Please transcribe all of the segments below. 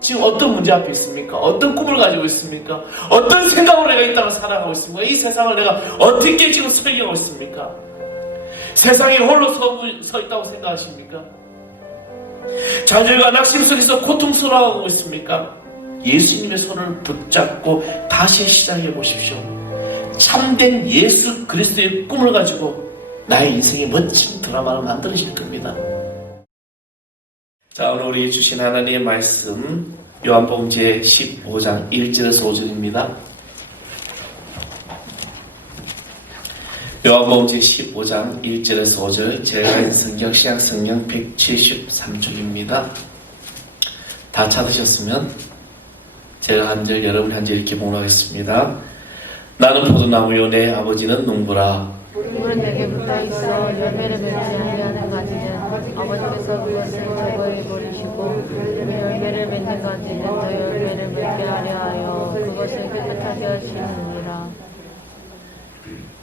지금 어떤 문제 앞에 있습니까? 어떤 꿈을 가지고 있습니까? 어떤 생각으로 내가 이 땅을 살아가고 있습니까? 이 세상을 내가 어떻게 지금 설계하고 있습니까? 세상에 홀로 서 있다고 생각하십니까? 좌절과 낙심 속에서 고통스러워하고 있습니까? 예수님의 손을 붙잡고 다시 시작해 보십시오. 참된 예수 그리스도의 꿈을 가지고 나의 인생의 멋진 드라마를 만들어질 겁니다. 자, 오늘 우리 주신 하나님의 말씀 요한복음 제 15장 1절에서 5절입니다. 요한복음 제 15장 1절에서 5절, 제가 읽은 성경 신약성경 173쪽입니다. 다 찾으셨으면 제가 한 절, 여러분이 한 절 이렇게 봉독하겠습니다. 나는 포도나무요 내 아버지는 농부라. 물은 내게 붙어있어 열매를 맺지 아니하는 가지는 아버지께서 그것을 제거해 버리시고 열매를 맺는 가지는 더 열매를 맺게 하려 하여 그것을 깨끗하게 하시느니라.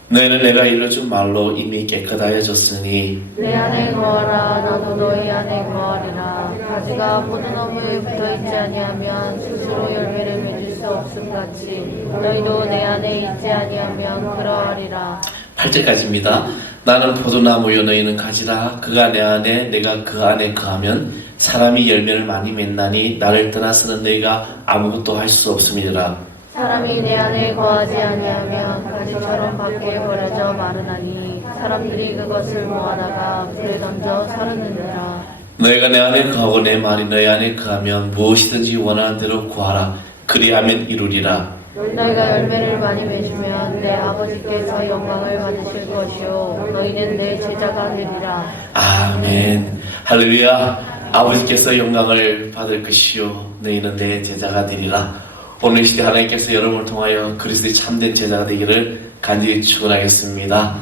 너희는 내가 일러준 말로 이미 깨끗하여졌으니 내 안에 거하라 나도 너희 안에 거하리라. 가지가 포도나무에 붙어있지 아니하면 스스로 열매를 맺을 수 없음같이 너희도 내 안에 있지 아니하면 그러하리라. 8절까지입니다. 나는 포도나무요 너희는 가지라. 그가 내 안에 내가 그 안에 거하면 사람이 열매를 많이 맺나니 나를 떠나서는 너희가 아무것도 할 수 없음이니라. 사람이 내 안에 거하지 아니하면 가지처럼 밖에 버려져 마르나니 사람들이 그것을 모아다가 불에 던져 사르느니라. 너희가 내 안에 거하고 내 말이 너희 안에 거하면 무엇이든지 원하는 대로 구하라. 그리하면 이루리라. 너희가 열매를 많이 맺으면 내 아버지께서 영광을 받으실 것이요 너희는 내 제자가 되리라. 아멘. 할렐루야. 아버지께서 영광을 받을 것이요 너희는 내 제자가 되리라. 오늘 시대 하나님께서 여러분을 통하여 그리스도의 참된 제자가 되기를 간절히 축원하겠습니다.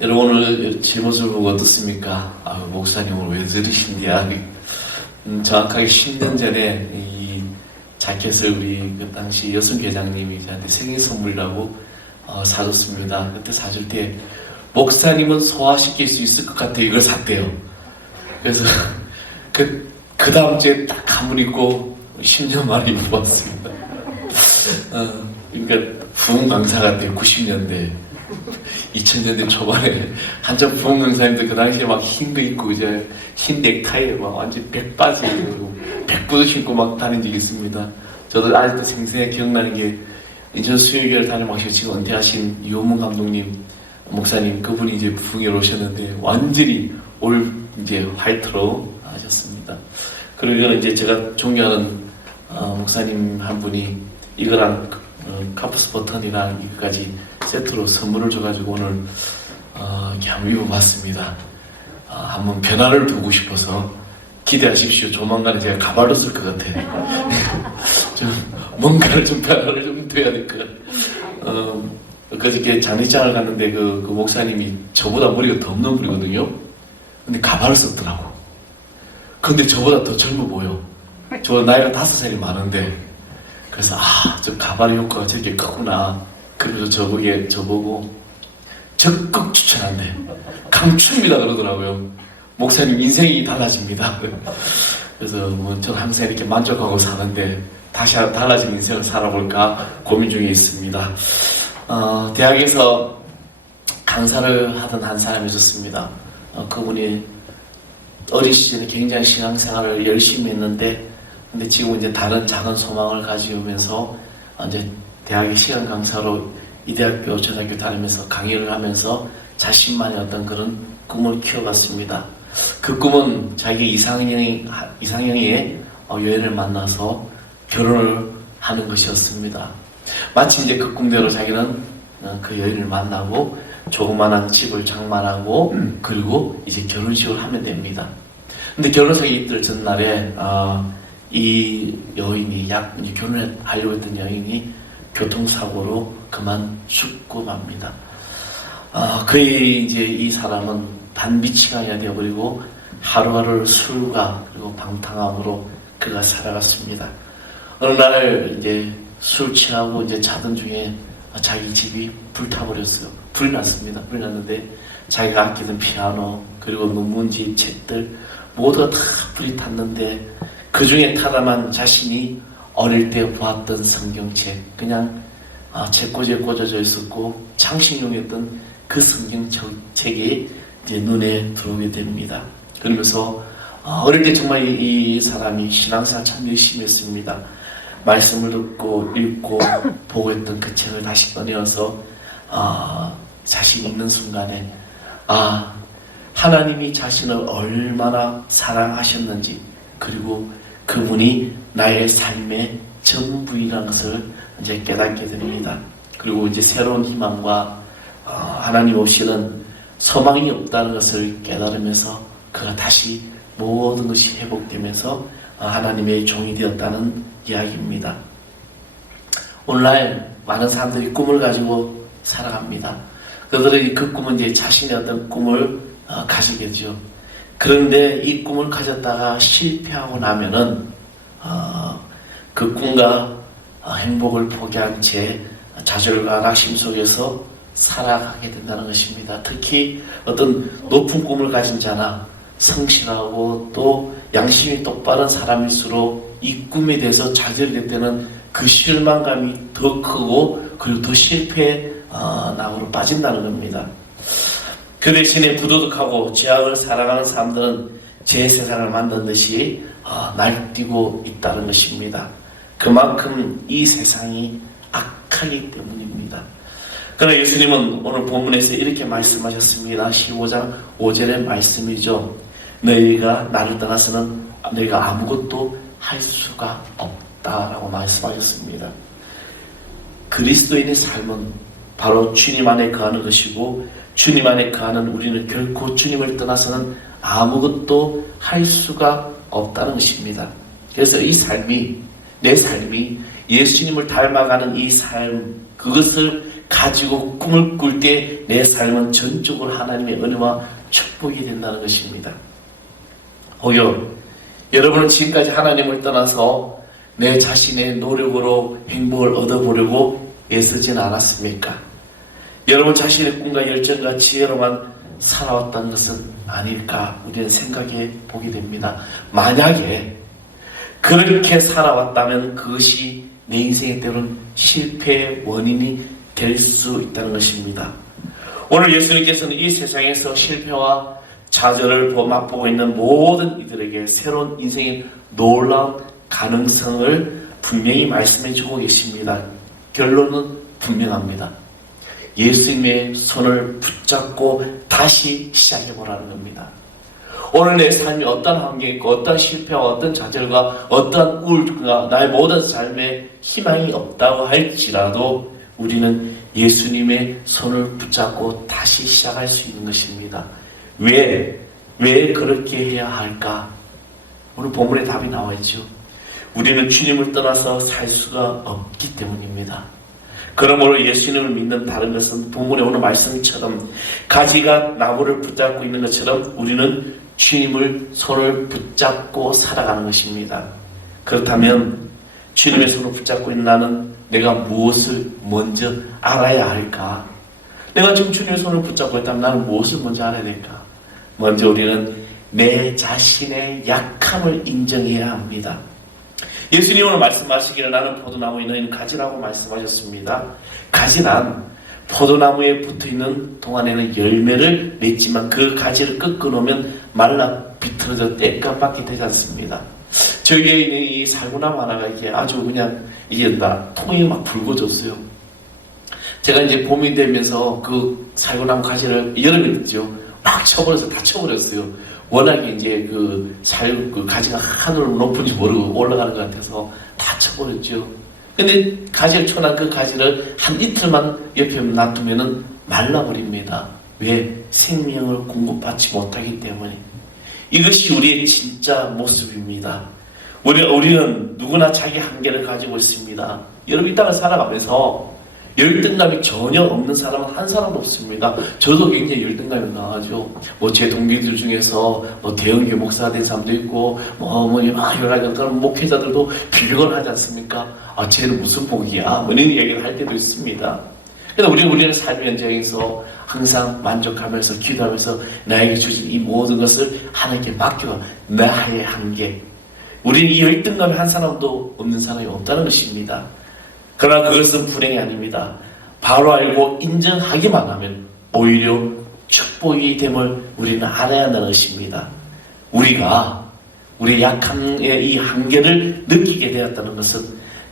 여러분 오늘 제 모습을 보고 어떻습니까? 목사님 오늘 왜 저러신디야? 정확하게 10년 전에 이 자켓을 우리 그 당시 여성회장님이 저한테 생일 선물이라고 사줬습니다. 그때 사줄 때 목사님은 소화시킬 수 있을 것 같아 이걸 샀대요. 그래서 그 다음 주에 딱 가문 입고 10년 만에 입고 왔습니다. 그러니까 부흥 강사 같아요. 90년대 2000년대 초반에 한참 부흥 강사님들 그 당시에 막 흰 거 입고 이제 흰 넥타이에 막 완전 백바지 백구도 신고 막 다닌 적이 있습니다. 저도 아직도 생생하게 기억나는 게 인천 수요교회를 다녀마시고 지금 은퇴하신 이호문 감독님 목사님 그분이 이제 부흥에 오셨는데 완전히 올 이제 화이트로 하셨습니다. 그리고 이제 제가 존경하는 목사님 한 분이 이거랑 카프스 버튼이랑 이거까지 세트로 선물을 줘가지고 오늘 이렇게 한번 입어봤습니다. 한번 변화를 보고 싶어서 기대하십시오. 조만간에 제가 가발로 쓸 것 같아요. 좀 뭔가를 좀 변화를 좀 돼야 될 것 같아요. 그저께 장례장을 갔는데 그 목사님이 저보다 머리가 더 없는 분이거든요. 근데 가발을 썼더라고. 근데 저보다 더 젊어 보여. 저 나이가 5살이 많은데 그래서 저 가발의 효과가 저렇게 크구나. 그래서 저보고 적극 추천한대. 강추입니다 그러더라고요. 목사님 인생이 달라집니다. 그래서 저는 항상 이렇게 만족하고 사는데 다시 달라진 인생을 살아볼까 고민 중에 있습니다. 대학에서 강사를 하던 한 사람이 있었습니다. 그분이 어린 시절에 굉장히 신앙생활을 열심히 했는데 근데 지금 이제 다른 작은 소망을 가지면서 이제 대학의 시간 강사로 이 대학교 저 대학교 다니면서 강의를 하면서 자신만의 어떤 그런 꿈을 키워갔습니다. 그 꿈은 자기 이상형의 여인을 만나서 결혼을 하는 것이었습니다. 마치 이제 그 꿈대로 자기는 그 여인을 만나고 조그만한 집을 장만하고 그리고 이제 결혼식을 하면 됩니다. 근데 결혼식이 이틀 전날에 이 여인이 이제 결혼하려고 했던 여인이 교통사고로 그만 죽고 맙니다. 그의 이제 이 사람은 단미치광이가 되어버리고 하루하루를 술과 그리고 방탕함으로 그가 살아갔습니다. 어느 날 이제 술 취하고 이제 자던 중에 자기 집이 불타버렸어요. 불이 났습니다. 불이 났는데 자기가 아끼던 피아노 그리고 논문지 책들 모두가 다 불이 탔는데 그 중에 타담한 자신이 어릴 때 보았던 성경책, 그냥 책꽂이에 꽂아져 있었고 창식용이었던 그 성경책이 이제 눈에 들어오게 됩니다. 그러면서 어릴 때 정말 이 사람이 신앙생활 참 열심히 했습니다. 말씀을 듣고 읽고 보고 했던 그 책을 다시 꺼내어서 자신이 읽는 순간에 하나님이 자신을 얼마나 사랑하셨는지, 그리고 그분이 나의 삶의 전부이라는 것을 이제 깨닫게 됩니다. 그리고 이제 새로운 희망과 하나님 없이는 소망이 없다는 것을 깨달으면서 그가 다시 모든 것이 회복되면서 하나님의 종이 되었다는 이야기입니다. 오늘날 많은 사람들이 꿈을 가지고 살아갑니다. 그들은 그 꿈은 이제 자신의 어떤 꿈을 가지게 되죠. 그런데 이 꿈을 가졌다가 실패하고 나면은 그 꿈과 행복을 포기한 채 좌절과 낙심 속에서 살아가게 된다는 것입니다. 특히 어떤 높은 꿈을 가진 자나 성실하고 또 양심이 똑바른 사람일수록 이 꿈에 대해서 좌절될 때는 그 실망감이 더 크고 그리고 더 실패의 낙으로 빠진다는 겁니다. 그 대신에 부도덕하고 죄악을 사랑하는 사람들은 제 세상을 만든 듯이 날뛰고 있다는 것입니다. 그만큼 이 세상이 악하기 때문입니다. 그러나 예수님은 오늘 본문에서 이렇게 말씀하셨습니다. 15장 5절의 말씀이죠. 너희가 나를 떠나서는 너희가 아무것도 할 수가 없다라고 말씀하셨습니다. 그리스도인의 삶은 바로 주님 안에 거하는 것이고, 주님 안에 거하는 우리는 결코 주님을 떠나서는 아무것도 할 수가 없다는 것입니다. 그래서 이 삶이, 내 삶이 예수님을 닮아가는 이 삶, 그것을 가지고 꿈을 꿀 때 내 삶은 전적으로 하나님의 은혜와 축복이 된다는 것입니다. 혹여 여러분은 지금까지 하나님을 떠나서 내 자신의 노력으로 행복을 얻어보려고 애쓰진 않았습니까? 여러분 자신의 꿈과 열정과 지혜로만 살아왔다는 것은 아닐까 우리는 생각해 보게 됩니다. 만약에 그렇게 살아왔다면 그것이 내 인생의 때로는 실패의 원인이 될 수 있다는 것입니다. 오늘 예수님께서는 이 세상에서 실패와 좌절을 맛보고 있는 모든 이들에게 새로운 인생의 놀라운 가능성을 분명히 말씀해 주고 계십니다. 결론은 분명합니다. 예수님의 손을 붙잡고 다시 시작해 보라는 겁니다. 오늘 내 삶이 어떤 환경이 있고 어떤 실패와 어떤 좌절과 어떤 우울과 나의 모든 삶에 희망이 없다고 할지라도 우리는 예수님의 손을 붙잡고 다시 시작할 수 있는 것입니다. 왜 그렇게 해야 할까? 오늘 본문에 답이 나와 있죠. 우리는 주님을 떠나서 살 수가 없기 때문입니다. 그러므로 예수님을 믿는 다른 것은 본문에 오는 말씀처럼 가지가 나무를 붙잡고 있는 것처럼 우리는 주님을 손을 붙잡고 살아가는 것입니다. 그렇다면 주님의 손을 붙잡고 있는 나는 내가 무엇을 먼저 알아야 할까? 내가 지금 주님의 손을 붙잡고 있다면 나는 무엇을 먼저 알아야 될까? 먼저 우리는 내 자신의 약함을 인정해야 합니다. 예수님 오늘 말씀하시기를 나는 포도나무에 너희는 가지라고 말씀하셨습니다. 가지란 포도나무에 붙어있는 동안에는 열매를 맺지만 그 가지를 꺾어놓으면 말라 비틀어져 떼감밖에 되지 않습니다. 저에게 있는 이 살구나무 하나가 이게 아주 그냥 이게 통이 막 붉어졌어요. 제가 이제 봄이 되면서 그 살구나무 가지를 여름에 있죠. 막 쳐버려서 다 쳐버렸어요. 워낙에 이제 그 가지가 하늘 높은지 모르고 올라가는 것 같아서 다 쳐버렸죠. 근데 가지를 쳐난 그 가지를 한 이틀만 옆에 놔두면은 말라버립니다. 왜? 생명을 공급받지 못하기 때문에. 이것이 우리의 진짜 모습입니다. 우리는 누구나 자기 한계를 가지고 있습니다. 여러분 이 땅을 살아가면서 열등감이 전혀 없는 사람은 한 사람도 없습니다. 저도 굉장히 열등감이 강하죠. 제 동기들 중에서 대형교 목사가 된 사람도 있고 여러 가지 그런 목회자들도 비관하지 않습니까? 쟤는 무슨 복이야? 이런 얘기를 할 때도 있습니다. 그래서 우리는 삶의 현장에서 항상 만족하면서 기도하면서 나에게 주신 이 모든 것을 하나님께 맡겨 나의 한계, 우리는 이 열등감이 한 사람도 없는 사람이 없다는 것입니다. 그러나 그것은 불행이 아닙니다. 바로 알고 인정하기만 하면 오히려 축복이 됨을 우리는 알아야 한다는 것입니다. 우리가 우리의 약함의 이 한계를 느끼게 되었다는 것은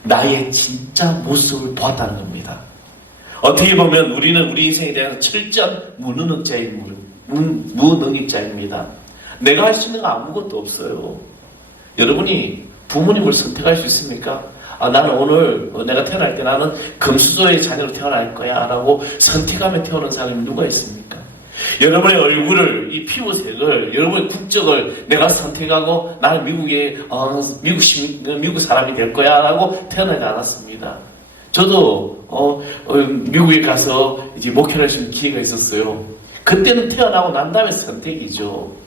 나의 진짜 모습을 보았다는 겁니다. 어떻게 보면 우리는 우리 인생에 대한 철저한 무능력자입니다. 내가 할 수 있는 거 아무것도 없어요. 여러분이 부모님을 선택할 수 있습니까? 나는 오늘 내가 태어날 때 나는 금수저의 자녀로 태어날 거야 라고 선택하며 태어난 사람이 누가 있습니까? 여러분의 얼굴을, 이 피부색을, 여러분의 국적을 내가 선택하고 나는 미국 사람이 될 거야 라고 태어나지 않았습니다. 저도 미국에 가서 이제 목회를 할 수 있는 기회가 있었어요. 그때는 태어나고 난 다음에 선택이죠.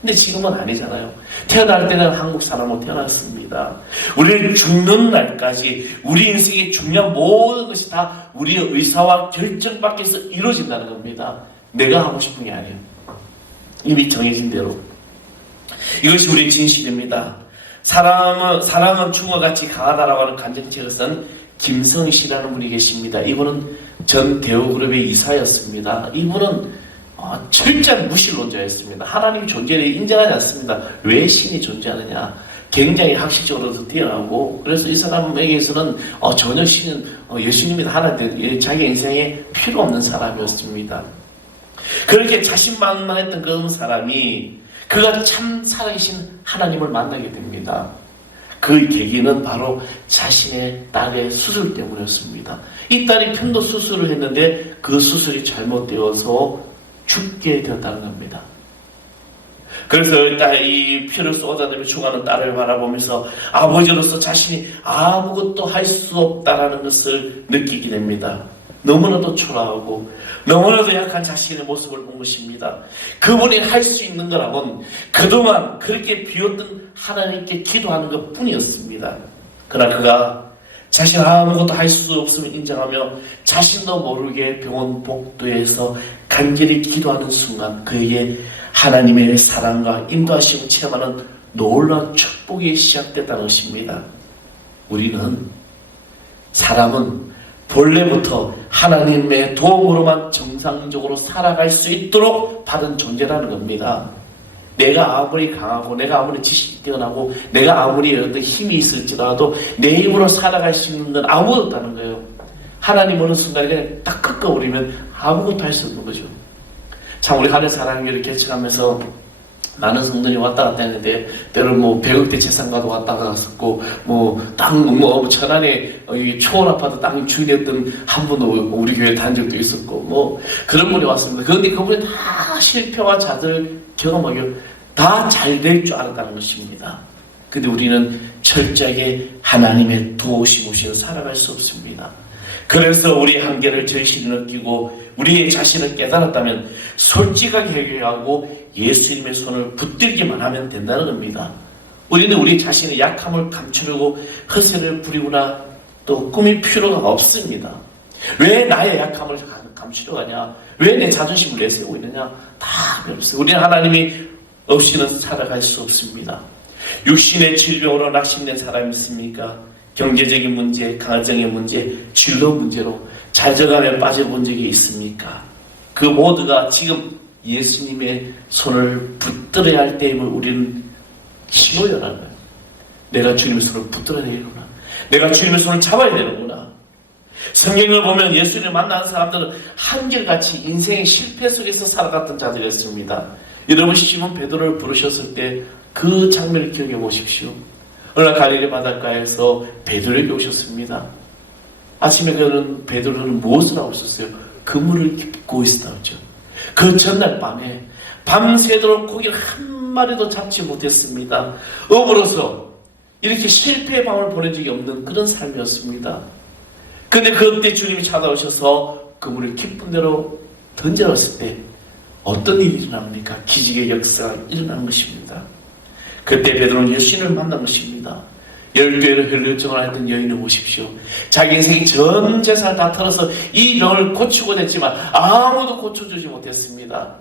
근데 지금은 아니잖아요. 태어날 때는 한국 사람으로 태어났습니다. 우리는 죽는 날까지 우리 인생의 중요한 모든 것이 다 우리의 의사와 결정 밖에서 이루어진다는 겁니다. 내가 하고 싶은 게 아니에요. 이미 정해진 대로. 이것이 우리의 진실입니다. 사랑은 죽음과 같이 강하다라고 하는 간증책을 쓴 김성희 씨라는 분이 계십니다. 이분은 전 대우그룹의 이사였습니다. 이분은 철저한 무신론자였습니다. 하나님 존재를 인정하지 않습니다. 왜 신이 존재하느냐? 굉장히 학식적으로도 뛰어나고, 그래서 이 사람에게서는 전혀 신은 예수님이 하나님 자기 인생에 필요 없는 사람이었습니다. 그렇게 자신만만했던 그런 사람이 그가 참 살아계신 하나님을 만나게 됩니다. 그 계기는 바로 자신의 딸의 수술 때문이었습니다. 이 딸이 편도 수술을 했는데 그 수술이 잘못되어서 죽게 되었다는 겁니다. 그래서 이 피를 쏟아내며 죽어가는 딸을 바라보면서 아버지로서 자신이 아무것도 할 수 없다는 것을 느끼게 됩니다. 너무나도 초라하고 너무나도 약한 자신의 모습을 본 것입니다. 그분이 할 수 있는 거라곤 그동안 그렇게 비웠던 하나님께 기도하는 것 뿐이었습니다. 그러나 그가 자신 아무것도 할 수 없음을 인정하며 자신도 모르게 병원 복도에서 간절히 기도하는 순간 그에게 하나님의 사랑과 인도하심을 체험하는 놀라운 축복이 시작됐다는 것입니다. 사람은 본래부터 하나님의 도움으로만 정상적으로 살아갈 수 있도록 받은 존재라는 겁니다. 내가 아무리 강하고 내가 아무리 지식이 뛰어나고 내가 아무리 어떤 힘이 있을지라도 내 힘으로 살아갈 수 있는 건 아무것도 없다는 거예요. 하나님 어느 순간에 그냥 딱 꺾어버리면 아무것도 할 수 없는 거죠. 참 우리 하늘 사랑교회를 개척하면서 많은 성도들이 왔다 갔다 했는데 때로는 100억대 재산가도 왔다 갔었고 천안에 초원 아파트 땅 주인이었던 한 분도 우리 교회에 단 적도 있었고 그런 분이 왔습니다. 그런데 그분이 다 실패와 좌절 경험하고 다 잘 될 줄 알았다는 것입니다. 근데 우리는 철저하게 하나님의 도우심 없이는 살아갈 수 없습니다. 그래서 우리의 한계를 절실히 느끼고 우리의 자신을 깨달았다면 솔직하게 해결하고 예수님의 손을 붙들기만 하면 된다는 겁니다. 우리는 우리 자신의 약함을 감추려고 허세를 부리거나 또 꾸밀 필요가 없습니다. 왜 나의 약함을 감추려고 하냐? 왜 내 자존심을 내세우고 있느냐? 다 필요 없어요. 우리는 하나님이 없이는 살아갈 수 없습니다. 육신의 질병으로 낙심된 사람이 있습니까? 경제적인 문제, 가정의 문제, 진로 문제로 좌절감에 빠져본 적이 있습니까? 그 모두가 지금 예수님의 손을 붙들어야 할 때임을 우리는 신호연하는 거예요. 내가 주님의 손을 붙들어야 되겠구나. 내가 주님의 손을 잡아야 되는구나. 성경을 보면 예수님을 만난 사람들은 한결같이 인생의 실패 속에서 살아갔던 자들이었습니다. 여러분 시몬 베드로를 부르셨을 때 그 장면을 기억해 보십시오. 어느 날 갈릴리 바닷가에서 베드로에게 오셨습니다. 아침에 베드로는 무엇을 하고 있었어요? 그물을 깁고 있었죠. 그 전날 밤에 밤새도록 고기를 한 마리도 잡지 못했습니다. 업으로서 이렇게 실패의 밤을 보낸 적이 없는 그런 삶이었습니다. 근데 그때 주님이 찾아오셔서 그물을 깊은 데로 던져놨을 때 어떤 일이 일어납니까? 기적의 역사가 일어난 것입니다. 그때 베드로는 예수님을 만난 것입니다. 12회를 혈류증을 앓던 여인을 보십시오. 자기 인생이 전 재산을 다 털어서 이 병을 고치고 됐지만 아무도 고쳐주지 못했습니다.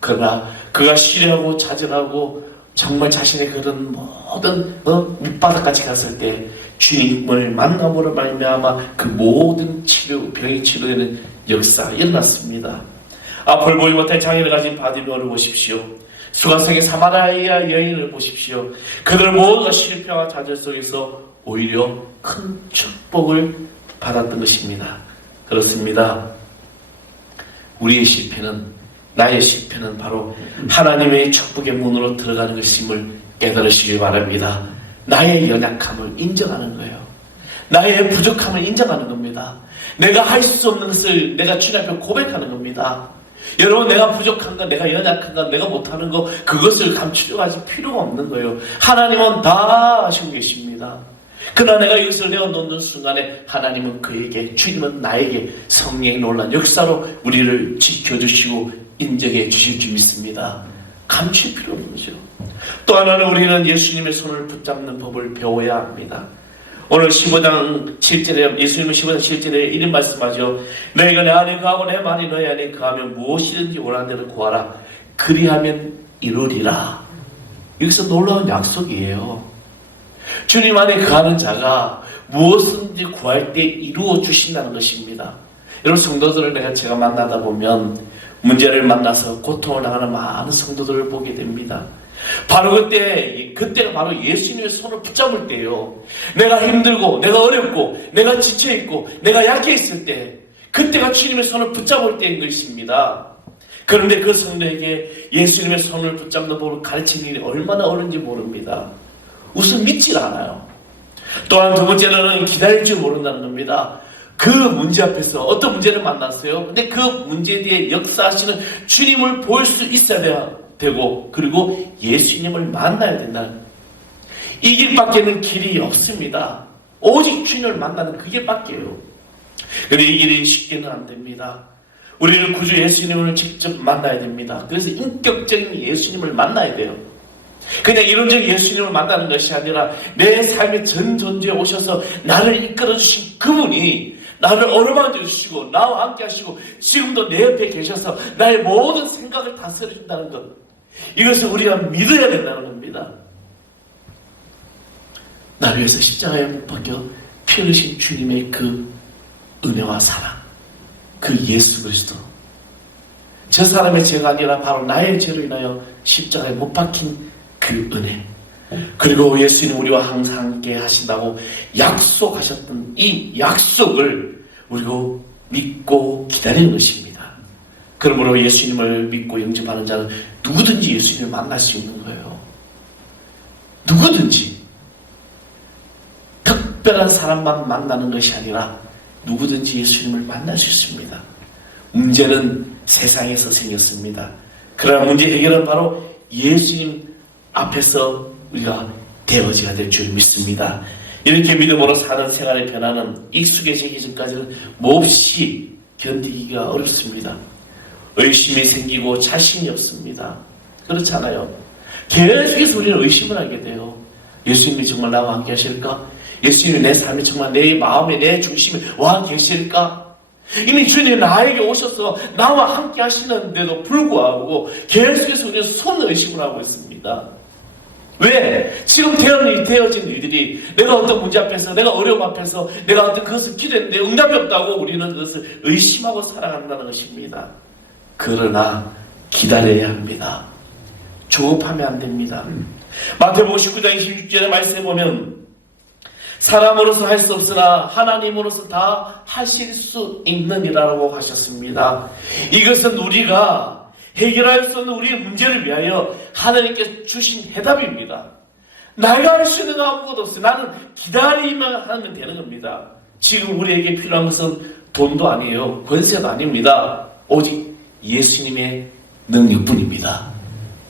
그러나 그가 시려하고 좌절하고 정말 자신의 그런 모든 밑바닥까지 갔을 때 주님을 만남으로 말미암아 그 모든 병이 치료되는 역사 일어났습니다. 앞을 보지 못할 장애를 가진 바디메오를 보십시오. 수가성의 사마리아 여인을 보십시오. 그들 모두가 실패와 좌절 속에서 오히려 큰 축복을 받았던 것입니다. 그렇습니다. 우리의 실패는, 나의 실패는 바로 하나님의 축복의 문으로 들어가는 것임을 깨달으시길 바랍니다. 나의 연약함을 인정하는 거예요. 나의 부족함을 인정하는 겁니다. 내가 할 수 없는 것을 내가 주님 앞에 고백하는 겁니다. 여러분, 내가 부족한 것, 내가 연약한 것, 내가 못하는 것, 그것을 감추려 하지 필요가 없는 거예요. 하나님은 다 하시고 계십니다. 그러나 내가 이것을 내어놓는 순간에 하나님은 그에게, 주님은 나에게 성령의 놀란 역사로 우리를 지켜주시고 인정해 주실 줄 믿습니다. 감출 필요 없는 거죠. 또 하나는 우리는 예수님의 손을 붙잡는 법을 배워야 합니다. 오늘 15장 7절에 예수님은 15장 7절에 이런 말씀하죠. 너희가 내 안에 거하고 내 말이 너희 안에 거하면 무엇이든지 원하는 대로 구하라. 그리하면 이루리라. 여기서 놀라운 약속이에요. 주님 안에 거하는 자가 무엇든지 구할 때 이루어 주신다는 것입니다. 여러분, 성도들을 제가 만나다 보면 문제를 만나서 고통을 당하는 많은 성도들을 보게 됩니다. 바로 그때가 바로 예수님의 손을 붙잡을 때예요. 내가 힘들고, 내가 어렵고, 내가 지쳐있고, 내가 약해 있을 때, 그때가 주님의 손을 붙잡을 때인 것입니다. 그런데 그 성도에게 예수님의 손을 붙잡는 법을 가르치는 일이 얼마나 어려운지 모릅니다. 우선 믿질 않아요. 또한 두 번째로는 기다릴 줄 모른다는 겁니다. 그 문제 앞에서 어떤 문제를 만났어요. 근데 그 문제에 대해 역사하시는 주님을 볼 수 있어야 되고, 그리고 예수님을 만나야 된다. 이 길밖에는 길이 없습니다. 오직 주님을 만나는 그 길밖에요. 근데 이 길이 쉽게는 안 됩니다. 우리는 구주 예수님을 직접 만나야 됩니다. 그래서 인격적인 예수님을 만나야 돼요. 그냥 이론적인 예수님을 만나는 것이 아니라 내 삶의 전 존재에 오셔서 나를 이끌어 주신 그분이 나를 어루만져 주시고 나와 함께 하시고 지금도 내 옆에 계셔서 나의 모든 생각을 다스려 준다는 것, 이것을 우리가 믿어야 된다는 겁니다. 나를 위해서 십자가에 못 박혀 피 흘리신 주님의 그 은혜와 사랑, 그 예수 그리스도, 저 사람의 죄가 아니라 바로 나의 죄로 인하여 십자가에 못 박힌 그 은혜, 그리고 예수님 우리와 항상 함께 하신다고 약속하셨던 이 약속을 우리가 믿고 기다리는 것입니다. 그러므로 예수님을 믿고 영접하는 자는 누구든지 예수님을 만날 수 있는 거예요. 누구든지. 특별한 사람만 만나는 것이 아니라 누구든지 예수님을 만날 수 있습니다. 문제는 세상에서 생겼습니다. 그러나 문제 해결은 바로 예수님 앞에서 우리가 되어져야 될 줄 믿습니다. 이렇게 믿음으로 사는 생활의 변화는 익숙해지기 전까지는 몹시 견디기가 어렵습니다. 의심이 생기고 자신이 없습니다. 그렇잖아요. 계속해서 우리는 의심을 하게 돼요. 예수님이 정말 나와 함께 하실까? 예수님이 내 삶에 정말 내 마음에 내 중심에 와 계실까? 이미 주님이 나에게 오셔서 나와 함께 하시는데도 불구하고 계속해서 우리는 손 의심을 하고 있습니다. 왜? 지금 되어진 일들이 내가 어떤 문제 앞에서, 내가 어려움 앞에서 내가 어떤 그것을 기도했는데 응답이 없다고 우리는 그것을 의심하고 살아간다는 것입니다. 그러나 기다려야 합니다. 조급하면 안 됩니다. 마태복음 19장 26절의 말씀에 보면 사람으로서 할 수 없으나 하나님으로서 다 하실 수 있느니라고 하셨습니다. 이것은 우리가 해결할 수 없는 우리의 문제를 위하여 하나님께 주신 해답입니다. 내가 할 수 있는 거 아무것도 없어요. 나는 기다리만 하면 되는 겁니다. 지금 우리에게 필요한 것은 돈도 아니에요. 권세도 아닙니다. 오직 예수님의 능력뿐입니다.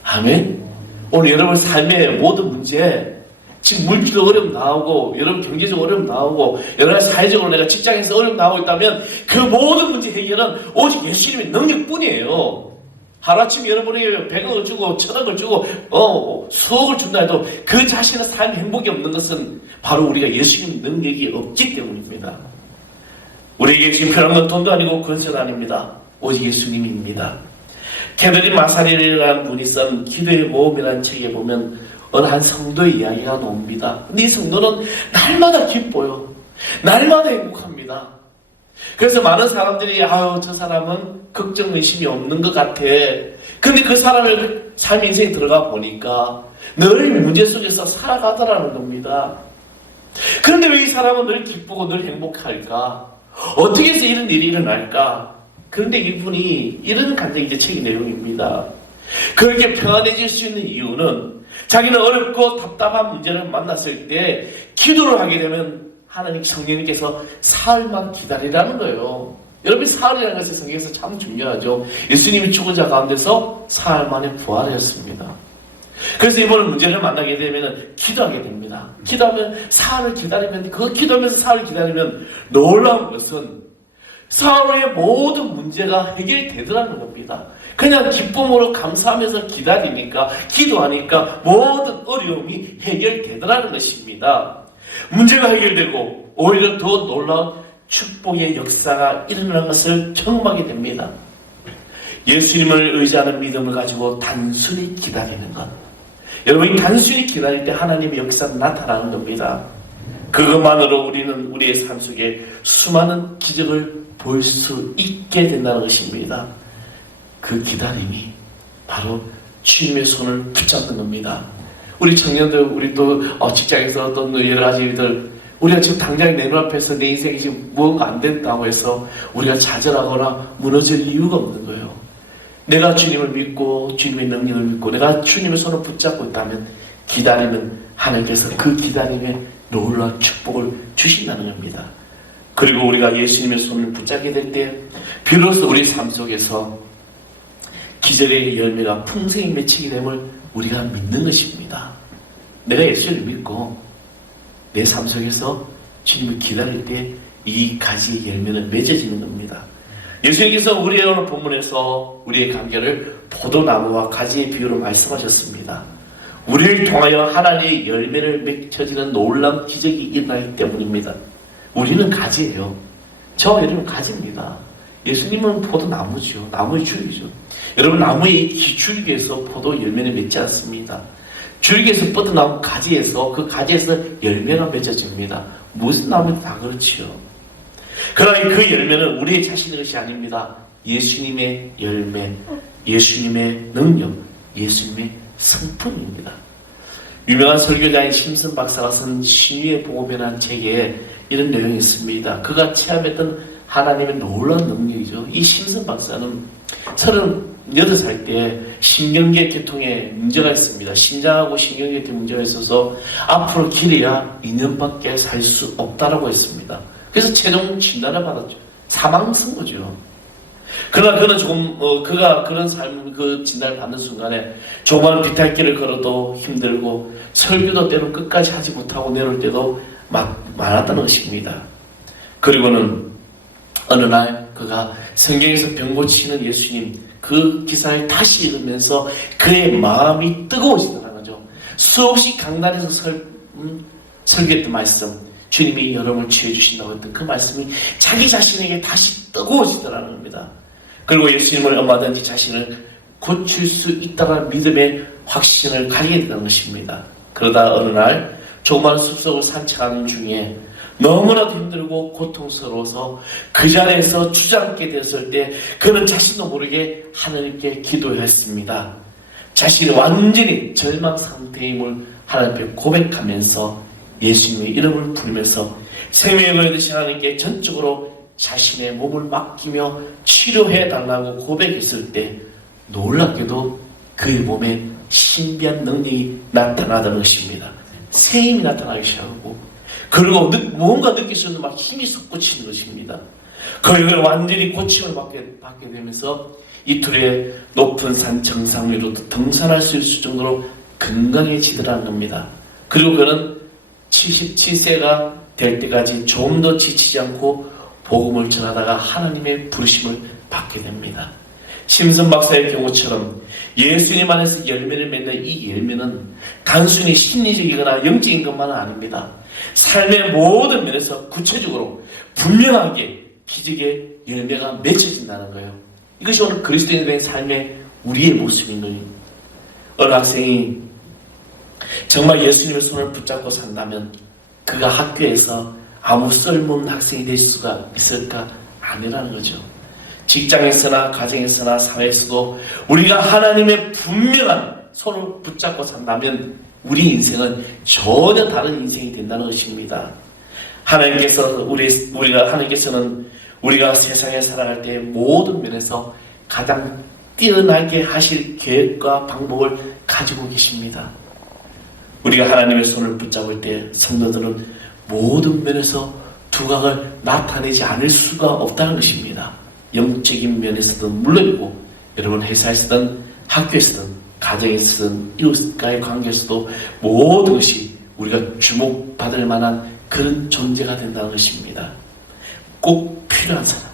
아멘. 오늘 여러분 삶의 모든 문제, 지금 물질도 어려움 나오고, 여러분 경제적 어려움 나오고, 여러 가지 사회적으로 내가 직장에서 어려움 나오고 있다면 그 모든 문제 해결은 오직 예수님의 능력뿐이에요. 하루아침 여러분에게 100억을 주고 1000억을 주고 수억을 준다 해도 그 자신의 삶의 행복이 없는 것은 바로 우리가 예수님의 능력이 없기 때문입니다. 우리에게 지금 필요한 건 돈도 아니고 권세도 아닙니다. 오직 예수님입니다. 캐더린 마사리라는 분이 쓴 기도의 모험이라는 책에 보면 어느 한 성도의 이야기가 나옵니다. 근데 이 성도는 날마다 기뻐요. 날마다 행복합니다. 그래서 많은 사람들이 아유 저 사람은 걱정 의심이 없는 것 같아. 근데 그 사람의 삶 인생에 들어가 보니까 늘 문제 속에서 살아가더라는 겁니다. 그런데 왜 이 사람은 늘 기쁘고 늘 행복할까? 어떻게 해서 이런 일이 일어날까? 그런데 이분이 이런 간증이 이제 책의 내용입니다. 그렇게 평안해질 수 있는 이유는 자기는 어렵고 답답한 문제를 만났을 때 기도를 하게 되면 하나님 성령님께서 사흘만 기다리라는 거예요. 여러분 사흘이라는 것이 성경에서 참 중요하죠. 예수님이 죽은 자 가운데서 사흘 만에 부활하셨습니다. 그래서 이번에 문제를 만나게 되면 기도하게 됩니다. 기도하면 사흘을 기다리면 그 기도하면서 사흘을 기다리면 놀라운 것은 사흘의 모든 문제가 해결되더라는 겁니다. 그냥 기쁨으로 감사하면서 기다리니까 기도하니까 모든 어려움이 해결되더라는 것입니다. 문제가 해결되고 오히려 더 놀라운 축복의 역사가 일어나는 것을 경험하게 됩니다. 예수님을 의지하는 믿음을 가지고 단순히 기다리는 것. 여러분이 단순히 기다릴 때 하나님의 역사가 나타나는 겁니다. 그것만으로 우리는 우리의 삶 속에 수많은 기적을 볼 수 있게 된다는 것입니다. 그 기다림이 바로 주님의 손을 붙잡는 겁니다. 우리 청년들, 우리 또 직장에서 어떤 여러 가지 일들, 우리가 지금 당장 내 눈앞에서 내 인생이 지금 무언가 안 된다고 해서 우리가 좌절하거나 무너질 이유가 없는 거예요. 내가 주님을 믿고 주님의 능력을 믿고 내가 주님의 손을 붙잡고 있다면 기다리는 하나님께서 그 기다림에 놀라운 축복을 주신다는 겁니다. 그리고 우리가 예수님의 손을 붙잡게 될 때 비로소 우리 삶 속에서 기적의 열매가 풍성히 맺히게 됨을 우리가 믿는 것입니다. 내가 예수를 믿고 내 삶 속에서 주님을 기다릴 때 이 가지의 열매는 맺어지는 겁니다. 예수님께서 우리의 오늘 본문에서 우리의 관계를 포도나무와 가지의 비유로 말씀하셨습니다. 우리를 통하여 하나님의 열매를 맺혀지는 놀라운 기적이 일어나기 때문입니다. 우리는 가지예요. 저와 여러분 가지입니다. 예수님은 포도나무죠. 나무의 줄기죠. 여러분 나무의 줄기에서 포도 열매는 맺지 않습니다. 줄기에서 뻗어나온 가지에서 그 가지에서 열매가 맺어집니다. 무슨 나무든 다 그렇지요. 그러나 그 열매는 우리의 자신의 것이 아닙니다. 예수님의 열매, 예수님의 능력, 예수님의 성품입니다. 유명한 설교자인 심슨 박사가 쓴 신유의 복음이라는 책에 이런 내용이 있습니다. 그가 체험했던 하나님의 놀라운 능력이죠. 이 심슨 박사는 38살 때 신경계 계통에 문제가 있습니다. 심장하고 신경계통에 문제가 있어서 앞으로 길어야 2년밖에 살 수 없다라고 했습니다. 그래서 최종 진단을 받았죠. 사망 선고죠. 그러나 그는 조금 그가 그런 삶 그 진단을 받는 순간에 조그마한 비탈길을 걸어도 힘들고 설교도 때로 끝까지 하지 못하고 내려올 때도 많았다는 것입니다. 그리고는 어느 날 그가 성경에서 병 고치는 예수님 그 기사를 다시 읽으면서 그의 마음이 뜨거워지더라는 거죠. 수없이 강단에서 설교했던 말씀, 주님이 여러분을 취해주신다고 했던 그 말씀이 자기 자신에게 다시 뜨거워지더라는 겁니다. 그리고 예수님을 얼마든지 자신을 고칠 수 있다는 믿음의 확신을 가지게 된다는 것입니다. 그러다 어느 날 조그마한 숲속을 산책하는 중에 너무나도 힘들고 고통스러워서 그 자리에서 주저앉게 되었을 때 그는 자신도 모르게 하나님께 기도했습니다. 자신이 완전히 절망 상태임을 하나님께 고백하면서 예수님의 이름을 부르면서 생명을 거두신 하나님께 전적으로 자신의 몸을 맡기며 치료해달라고 고백했을 때 놀랍게도 그의 몸에 신비한 능력이 나타나던 것입니다. 새 힘이 나타나기 시작하고 그리고 무언가 느낄 수 있는 막 힘이 솟구치는 것입니다. 그걸 완전히 고침을 받게 되면서 이틀에 높은 산 정상 위로 등산할 수 있을 정도로 건강해지더라는 겁니다. 그리고 그는 77세가 될 때까지 좀 더 지치지 않고 복음을 전하다가 하나님의 부르심을 받게 됩니다. 심슨 박사의 경우처럼 예수님 안에서 열매를 맺는 이 열매는 단순히 심리적이거나 영적인 것만은 아닙니다. 삶의 모든 면에서 구체적으로 분명하게 기적의 열매가 맺혀진다는 거예요. 이것이 오늘 그리스도인의 삶의 우리의 모습인 거예요. 어느 학생이 정말 예수님의 손을 붙잡고 산다면 그가 학교에서 아무 쓸모없는 학생이 될 수가 있을까? 아니라는 거죠. 직장에서나 가정에서나 사회에서도 우리가 하나님의 분명한 손을 붙잡고 산다면 우리 인생은 전혀 다른 인생이 된다는 것입니다. 하나님께서는 우리가 세상에 살아갈 때 모든 면에서 가장 뛰어나게 하실 계획과 방법을 가지고 계십니다. 우리가 하나님의 손을 붙잡을 때 성도들은 모든 면에서 두각을 나타내지 않을 수가 없다는 것입니다. 영적인 면에서도 물론이고 여러분 회사에서든 학교에서든 가정에서든 이웃과의 관계에서도 모든 것이 우리가 주목받을 만한 그런 존재가 된다는 것입니다. 꼭 필요한 사람,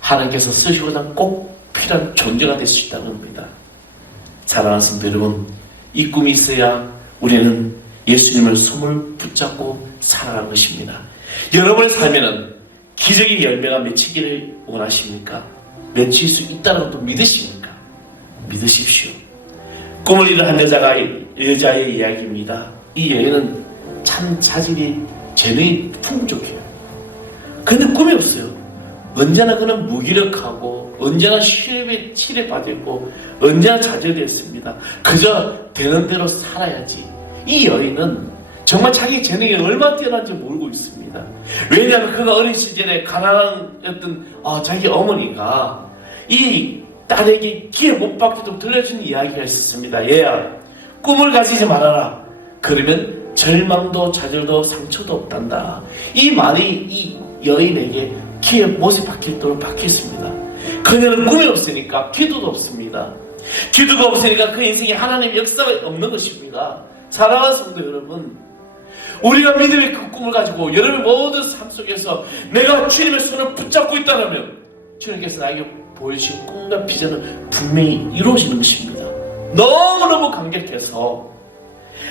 하나님께서 쓰시고자 꼭 필요한 존재가 될 수 있다는 겁니다. 사랑하는 성도 여러분, 이 꿈이 있어야 우리는 예수님을 손을 붙잡고 살아가는 것입니다. 여러분의 삶에는 기적의 열매가 맺히기를 원하십니까? 맺힐 수 있다는 것도 믿으십니까? 믿으십시오. 꿈을 이룬 한 여자의 이야기입니다. 이 여인은 참 자질이 재능이 풍족해요. 근데 꿈이 없어요. 언제나 그는 무기력하고 언제나 실에 빠져있고 언제나 좌절되었습니다. 그저 되는 대로 살아야지. 이 여인은 정말 자기 재능이 얼마나 뛰어난지 모르고 있습니다. 왜냐하면 그가 어린 시절에 가난한 자기 어머니가 이 딸에게 기회 못 받게끔 들려준 이야기가 있었습니다. 얘야, 꿈을 가지지 말아라. 그러면 절망도 좌절도 상처도 없단다. 이 말이 이 여인에게 기회 못이 박힐도록 박혔습니다. 그녀는 꿈이 없으니까 기도도 없습니다. 기도가 없으니까 그 인생에 하나님의 역사가 없는 것입니다. 사랑하는 성도 여러분, 우리가 믿음의 그 꿈을 가지고 여러분의 모든 삶 속에서 내가 주님의 손을 붙잡고 있다면 주님께서 나에게 보여주신 꿈과 비전은 분명히 이루어지는 것입니다. 너무너무 감격해서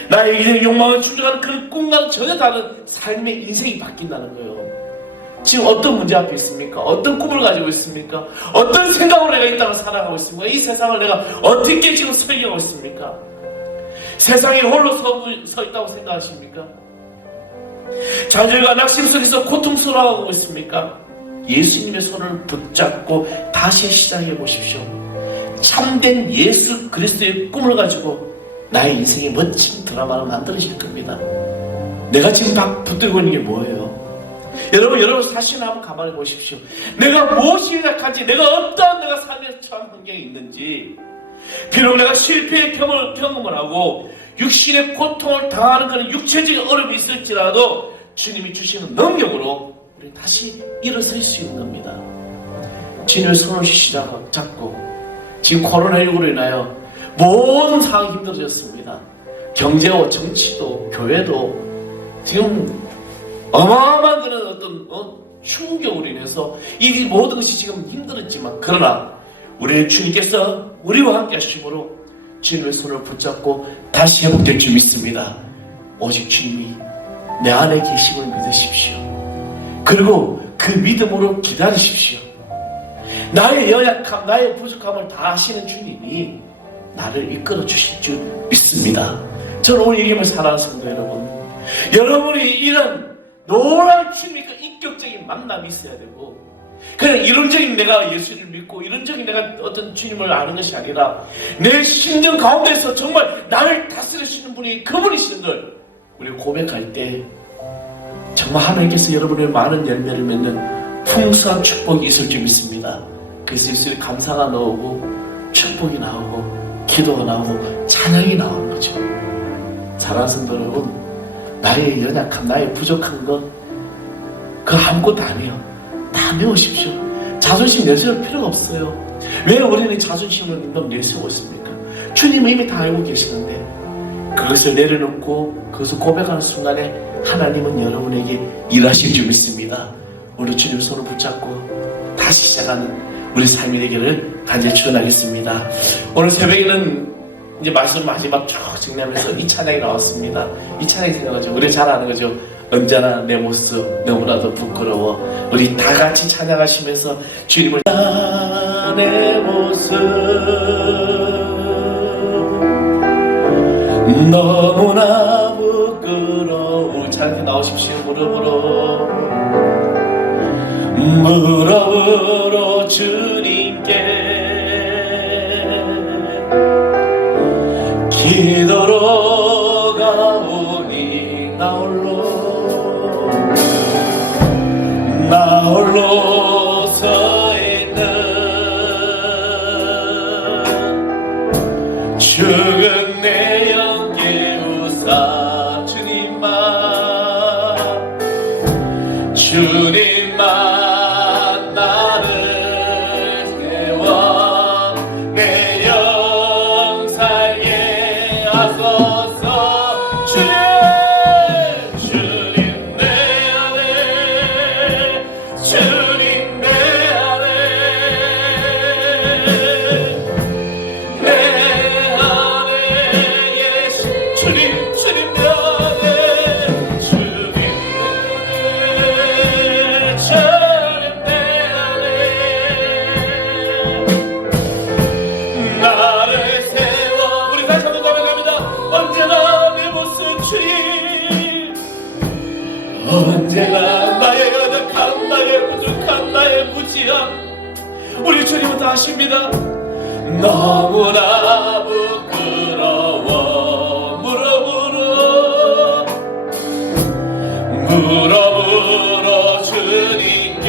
나의 이제 욕망을 충족하는 그런 꿈과는 전혀 다른 삶의 인생이 바뀐다는 거예요. 지금 어떤 문제 앞에 있습니까? 어떤 꿈을 가지고 있습니까? 어떤 생각으로 내가 이 땅을 살아가고 있습니까? 이 세상을 내가 어떻게 지금 설계하고 있습니까? 세상에 홀로 서 있다고 생각하십니까? 좌절과 낙심 속에서 고통스러워하고 있습니까? 예수님의 손을 붙잡고 다시 시작해 보십시오. 참된 예수 그리스도의 꿈을 가지고 나의 인생의 멋진 드라마를 만들어질 겁니다. 내가 지금 붙들고 있는 게 뭐예요? 여러분 자신을 한번 가만히 보십시오. 내가 무엇이 약한지, 내가 어떠한 내가 삶에 처한 환경이 있는지, 비록 내가 실패의 경험을 하고 육신의 고통을 당하는 그런 육체적인 어려움이 있을지라도 주님이 주시는 능력으로 우리 다시 일어설 수 있는 겁니다. 주님의 손을 잡고 지금 코로나19로 인하여 모든 상황이 힘들어졌습니다. 경제와 정치도 교회도 지금 어마어마한 그런 어떤 충격으로 인해서 이 모든 것이 지금 힘들었지만 그러나 우리는 주님께서 우리와 함께 하심으로 주님의 손을 붙잡고 다시 회복될 줄 믿습니다. 오직 주님이 내 안에 계심을 믿으십시오. 그리고 그 믿음으로 기다리십시오. 나의 연약함, 나의 부족함을 다 아시는 주님이 나를 이끌어 주실 줄 믿습니다. 저는 오늘 이 얘기를 사랑하는 성도 여러분, 여러분이 이런 노란 주님의 그 인격적인 만남이 있어야 되고, 그냥 이론적인 내가 예수를 믿고 이론적인 내가 어떤 주님을 아는 것이 아니라 내 심정 가운데서 정말 나를 다스리시는 분이 그분이시는 걸 우리 고백할 때 정말 하나님께서 여러분의 많은 열매를 맺는 풍성한 축복이 있을 줄 믿습니다. 그래서 입술에 감사가 나오고 축복이 나오고 기도가 나오고 찬양이 나오는 거죠. 사랑하는 성도 여러분, 나의 연약함, 나의 부족한 것 그거 아무것도 아니에요. 다 배우십시오. 자존심 내세울 필요가 없어요. 왜 우리는 자존심을 너무 내세우고 있습니까? 주님은 이미 다 알고 계시는데 그것을 내려놓고 그것을 고백하는 순간에 하나님은 여러분에게 일하실 줄 믿습니다. 오늘 주님 손을 붙잡고 다시 시작하는 우리 삶이 되기를 간절히 축원하겠습니다. 오늘 새벽에는 이제 말씀 마지막 쭉 정리하면서 이 찬양이 나왔습니다. 이 찬양이 생각나죠. 우리 잘 아는 거죠. 언제나 내 모습 너무나도 부끄러워. 우리 다 같이 찬양하시면서 주님을 내 모습 너무나 부끄러워. 자리에 나오십시오. 무릎으로 무릎으로 주님께 기도로 가오니 나 홀로 서 있는 죽은 내 영 깨우사 주님만 나를 세워 내 영 살게 하소서. 주님 내 안에 주님 내 안에 내 안에 계신 주님 내 안에 나를 세워. 우리 다시 한번 고백합니다. 언제나 내 모습 주님, 언제나 나의 연약함, 나의 부족함, 나의 무지함 우리 주님은 다 아십니다. 너무나 부끄러워 무릎으로 주님께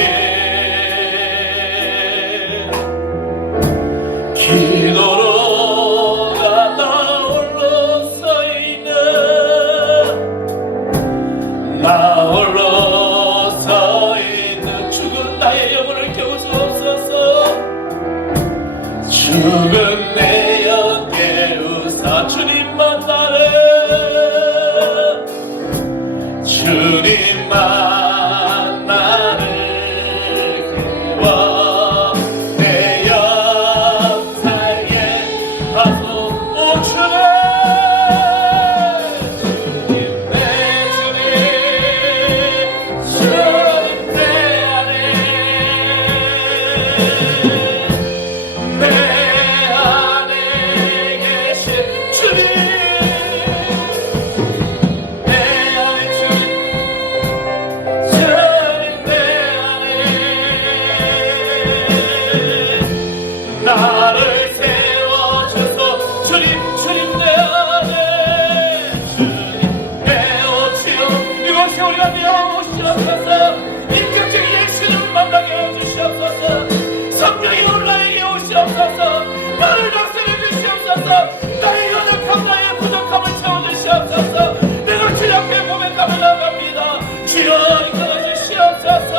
기도로 나 홀로 서 있는 나 홀로 서 있는 죽은 나의 영혼을 깨우소서. 죽은 내 영 깨우사 주님만 나를 깨워 내 영 살게 하소. 오 주님 내 주님 내 안에 계신 주님 나를 세워주소. 주님 내 안에 주님 배워주요. 이곳에 우리가 되어오시옵소서. 인격적인 예수를 만나게 해주시옵소서. 성령이 온라인에 오시옵소서. 나를 박살내 주시옵소서. 나의 연약함 나의 부족함을 채워주시옵소서. 내가 주님 앞에 고백하며 나갑니다. 주여 이끌어 주시옵소서.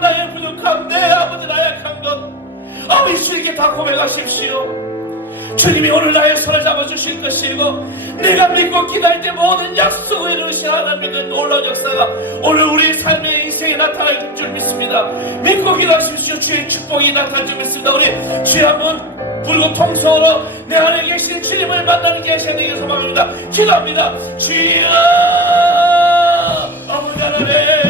나의 부족함, 내 아버지 나약한 것 아버지 주님께 다 고백하십시오. 주님이 오늘 나의 손을 잡아주실 것이고 내가 믿고 기다릴 때 모든 약속을 이루신 하나님의 놀라운 역사가 오늘 우리 삶의 인생에 나타날 줄 믿습니다. 믿고 기다리십시오. 주의 축복이 나타날 줄 믿습니다. 우리 주여 한번 불고 통성으로 내 안에 계신 주님을 만나는 게 하시는 소망입니다. 기도합니다. 주여 아버지 하나님 내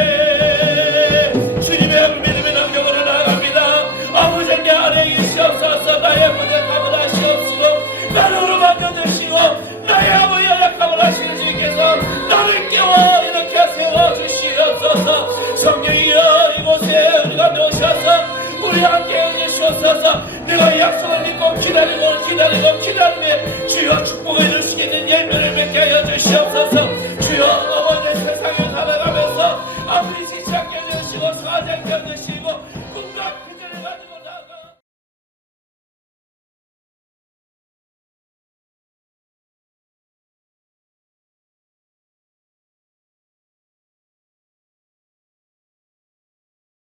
안에 계시옵소서. 나의 부족함을 하시옵시고 나를 만져주시고 나의 아버지 연약함을 하시는 주님께서 나를 깨워 이렇게 세워주시옵소서. 성령이여 이곳에 우리가 오셔서 우리 함께 해주시옵소서. 내가 약속을 믿고 기다리네 주여 축복을